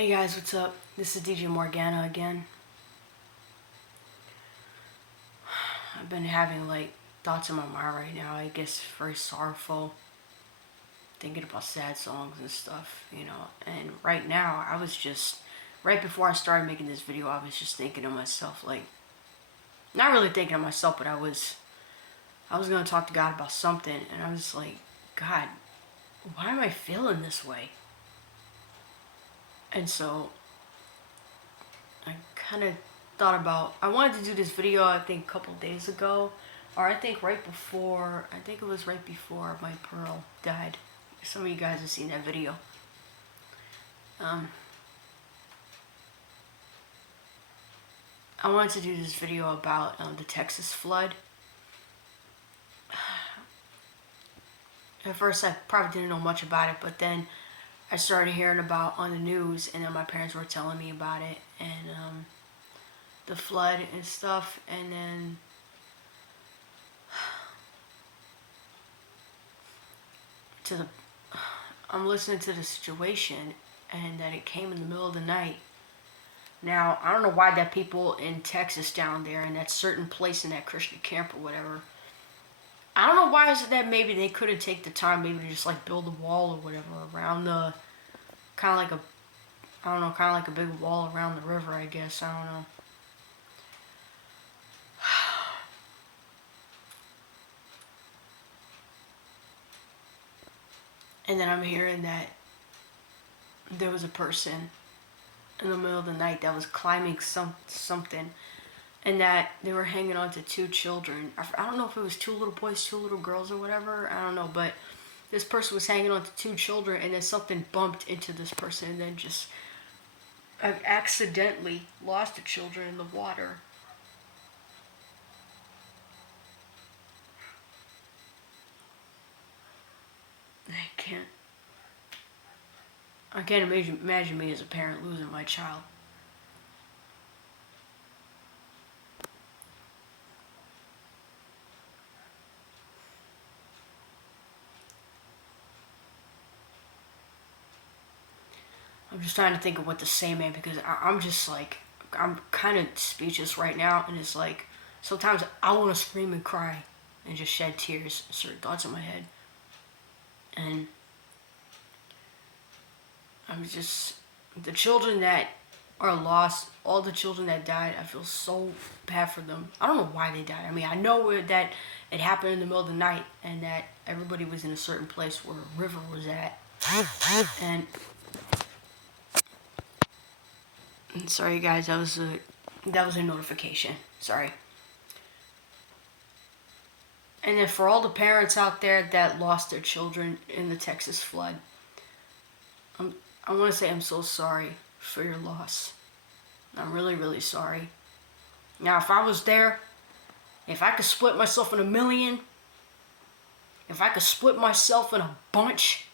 Hey guys, what's up? This is DJ Morgana again. I've been having thoughts in my mind right now, I guess very sorrowful, thinking about sad songs and stuff, And right now, right before I started making this video, I was just thinking to myself, not really thinking to myself, but I was gonna talk to God about something, and I was like, God, why am I feeling this way? And so I kind of I wanted to do this video, I think, a couple days ago, or I think it was right before my Pearl died. Some of you guys have seen that video. I wanted to do this video about the Texas flood. At first, I probably didn't know much about it, but then I started hearing about on the news, and then my parents were telling me about it, and the flood and stuff, and then I'm listening to the situation, and that it came in the middle of the night. Now, I don't know why that people in Texas down there in that certain place in that Christian camp or whatever, I don't know why is it that maybe they couldn't take the time maybe to just build a wall or whatever around the, kind of like a big wall around the river, I guess. I don't know. And then I'm hearing that there was a person in the middle of the night that was climbing something, and that they were hanging on to two children. I don't know if it was two little boys, two little girls, or whatever. I don't know, but this person was hanging on to two children, and then something bumped into this person, and then just accidentally lost the children in the water. I can't imagine me as a parent losing my child. I'm just trying to think of what to say, man, because I'm kind of speechless right now, and it's like, sometimes I want to scream and cry and just shed tears, certain thoughts in my head. And the children that are lost, all the children that died, I feel so bad for them. I don't know why they died. I mean, I know that it happened in the middle of the night, and that everybody was in a certain place where a river was at. And sorry guys, that was a notification. Sorry. And then for all the parents out there that lost their children in the Texas flood, I want to say I'm so sorry for your loss. I'm really, really sorry. Now, if I was there, if I could split myself in a million, if I could split myself in a bunch,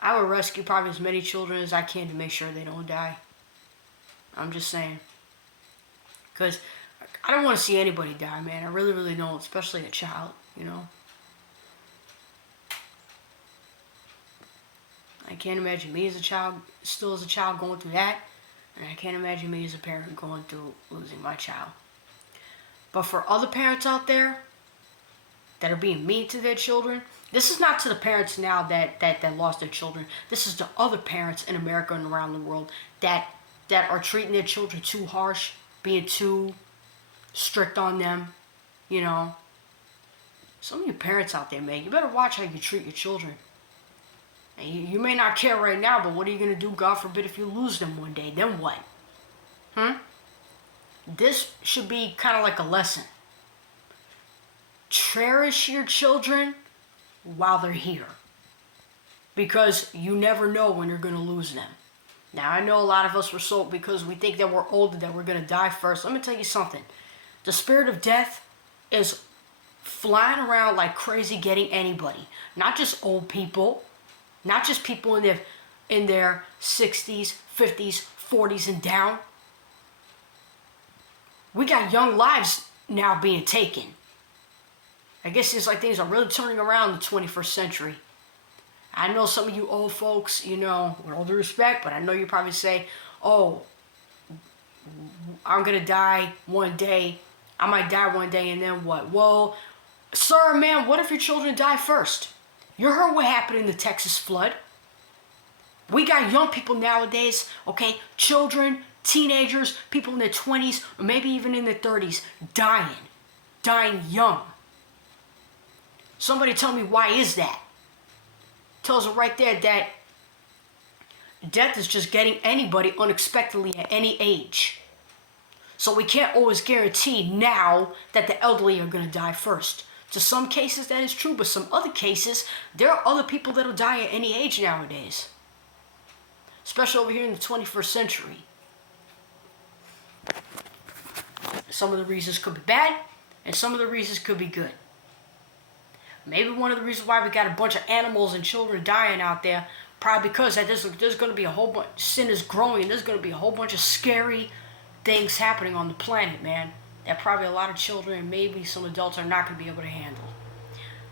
I would rescue probably as many children as I can to make sure they don't die. I'm just saying. Because I don't want to see anybody die, man. I really, really don't, especially a child, I can't imagine me as a child, still as a child, going through that. And I can't imagine me as a parent going through losing my child. But for other parents out there that are being mean to their children, this is not to the parents now that lost their children. This is to other parents in America and around the world that are treating their children too harsh, being too strict on them, Some of you parents out there, man, you better watch how you treat your children. And you may not care right now, but what are you going to do, God forbid, if you lose them one day? Then what? This should be kind of like a lesson. Cherish your children while they're here, because you never know when you're going to lose them. Now, I know a lot of us were sold because we think that we're older, that we're going to die first. Let me tell you something. The spirit of death is flying around like crazy, getting anybody. Not just old people. Not just people in their 60s, 50s, 40s, and down. We got young lives now being taken. I guess it's like things are really turning around in the 21st century. I know some of you old folks, with all due respect, but I know you probably say, oh, I'm going to die one day. I might die one day, and then what? Well, sir, man, what if your children die first? You heard what happened in the Texas flood. We got young people nowadays, okay? Children, teenagers, people in their 20s, or maybe even in their 30s, dying young. Somebody tell me, why is that? Tells it right there that death is just getting anybody unexpectedly at any age. So we can't always guarantee now that the elderly are going to die first. To some cases that is true, but some other cases, there are other people that'll die at any age nowadays. Especially over here in the 21st century. Some of the reasons could be bad, and some of the reasons could be good. Maybe one of the reasons why we got a bunch of animals and children dying out there, probably because that there's going to be a whole bunch, sin is growing, and there's going to be a whole bunch of scary things happening on the planet, man, that probably a lot of children and maybe some adults are not going to be able to handle.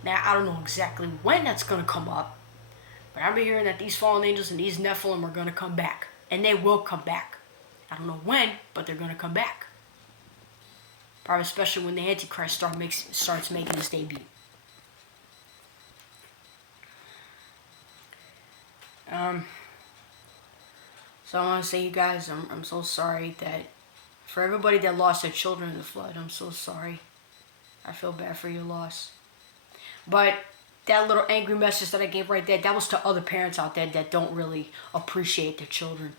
Now, I don't know exactly when that's going to come up, but I've been hearing that these fallen angels and these Nephilim are going to come back, and they will come back. I don't know when, but they're going to come back. Probably especially when the Antichrist starts making his debut. So I want to say, you guys, I'm so sorry that for everybody that lost their children in the flood, I'm so sorry. I feel bad for your loss. But that little angry message that I gave right there, that was to other parents out there that don't really appreciate their children.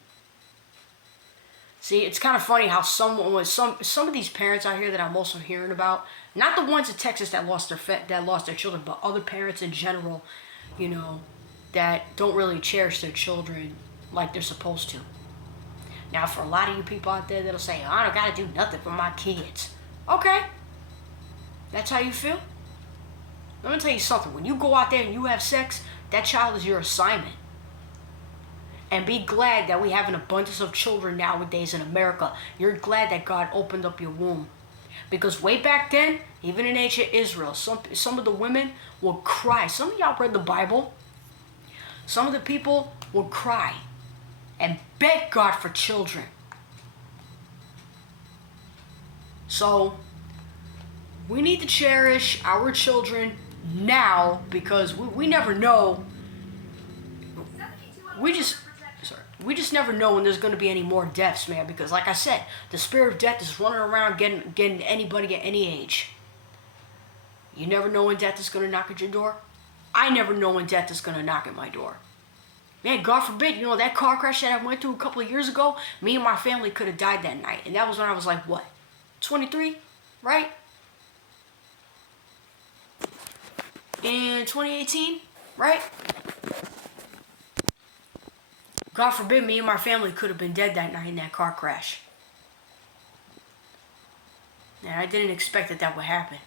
See, it's kind of funny how some of these parents out here that I'm also hearing about, not the ones in Texas that lost their children, but other parents in general, that don't really cherish their children like they're supposed to. Now, for a lot of you people out there that'll say, I don't gotta do nothing for my kids. Okay. That's how you feel? Let me tell you something. When you go out there and you have sex, that child is your assignment. And be glad that we have an abundance of children nowadays in America. You're glad that God opened up your womb. Because way back then, even in ancient Israel, some of the women would cry. Some of y'all read the Bible. Some of the people would cry and beg God for children. So, we need to cherish our children now because we never know. We just never know when there's going to be any more deaths, man. Because like I said, the spirit of death is running around getting anybody at any age. You never know when death is going to knock at your door. I never know when death is going to knock at my door. Man, God forbid, that car crash that I went through a couple of years ago, me and my family could have died that night. And that was when I was like, what? 23, right? In 2018, right? God forbid, me and my family could have been dead that night in that car crash. And I didn't expect that would happen.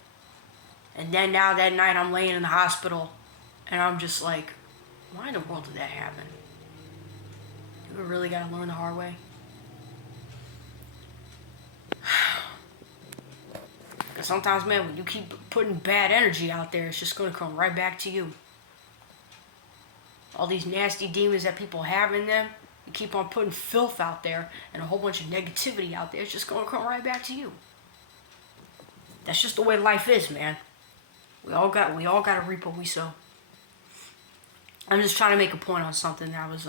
And then now that night I'm laying in the hospital and I'm just like, why in the world did that happen? Do we really gotta learn the hard way? Because sometimes, man, when you keep putting bad energy out there, it's just gonna come right back to you. All these nasty demons that people have in them, you keep on putting filth out there and a whole bunch of negativity out there, it's just gonna come right back to you. That's just the way life is, man. We all gotta reap what we sow. I'm just trying to make a point on something that was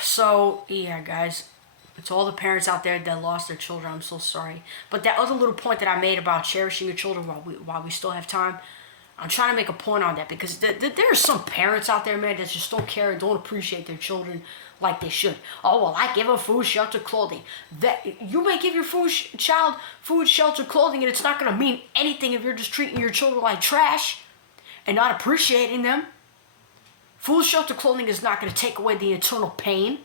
so yeah, guys, to all the parents out there that lost their children, I'm so sorry. But that other little point that I made about cherishing your children while we still have time, I'm trying to make a point on that because there are some parents out there, man, that just don't care and don't appreciate their children like they should. Oh, well, I give them food, shelter, clothing. That you may give your child food, shelter, clothing, and it's not going to mean anything if you're just treating your children like trash and not appreciating them. Food, shelter, clothing is not going to take away the internal pain.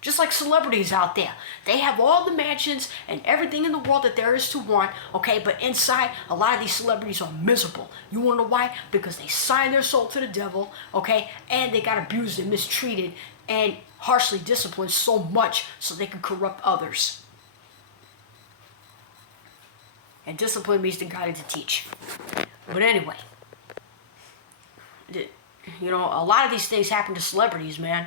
Just like celebrities out there. They have all the mansions and everything in the world that there is to want, okay? But inside, a lot of these celebrities are miserable. You want to know why? Because they signed their soul to the devil, okay? And they got abused and mistreated and harshly disciplined so much so they can corrupt others. And discipline means to guide and to teach. But anyway, You know, a lot of these things happen to celebrities, man.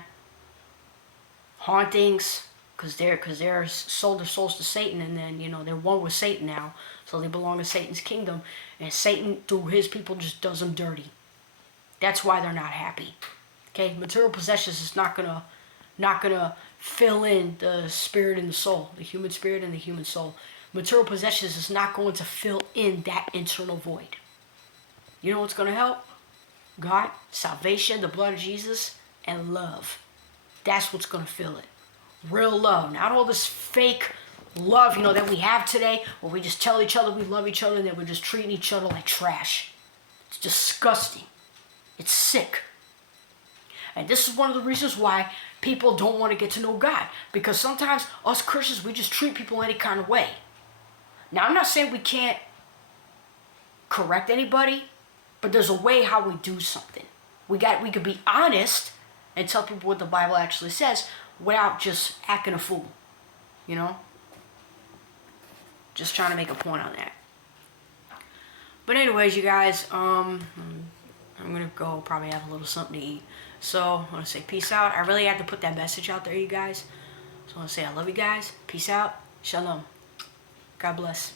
Hauntings, because they're sold their souls to Satan, and then, you know, they're one with Satan now, so they belong to Satan's kingdom, and Satan through his people just does them dirty. That's why they're not happy. Okay, material possessions is not gonna fill in the spirit and the soul, the human spirit and the human soul. Material possessions is not going to fill in that internal void. You know what's going to help? God, salvation, the blood of Jesus, and love. That's what's going to fill it. Real love. Not all this fake love, you know, that we have today, where we just tell each other we love each other and then we're just treating each other like trash. It's disgusting. It's sick. And this is one of the reasons why people don't want to get to know God. Because sometimes us Christians, we just treat people any kind of way. Now, I'm not saying we can't correct anybody, but there's a way how we do something. We could be honest and tell people what the Bible actually says without just acting a fool. You know? Just trying to make a point on that. But anyways, you guys, I'm gonna go probably have a little something to eat. So I want to say peace out. I really had to put that message out there, you guys. So I want to say I love you guys. Peace out. Shalom. God bless.